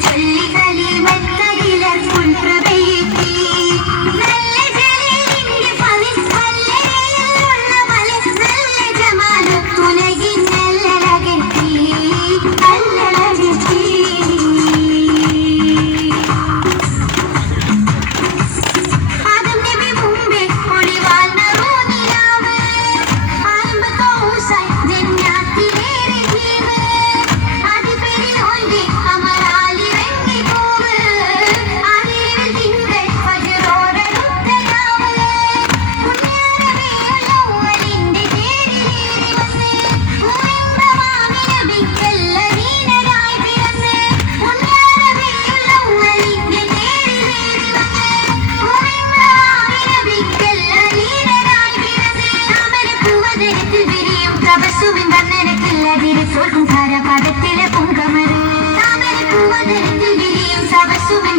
Hey. കഥകത്തിൽ വിരിയും പ്രപശുവിൻ വന്നനക്കില്ല തിരിച്ചോർക്കും വിരിയും പ്രപശുവിൻ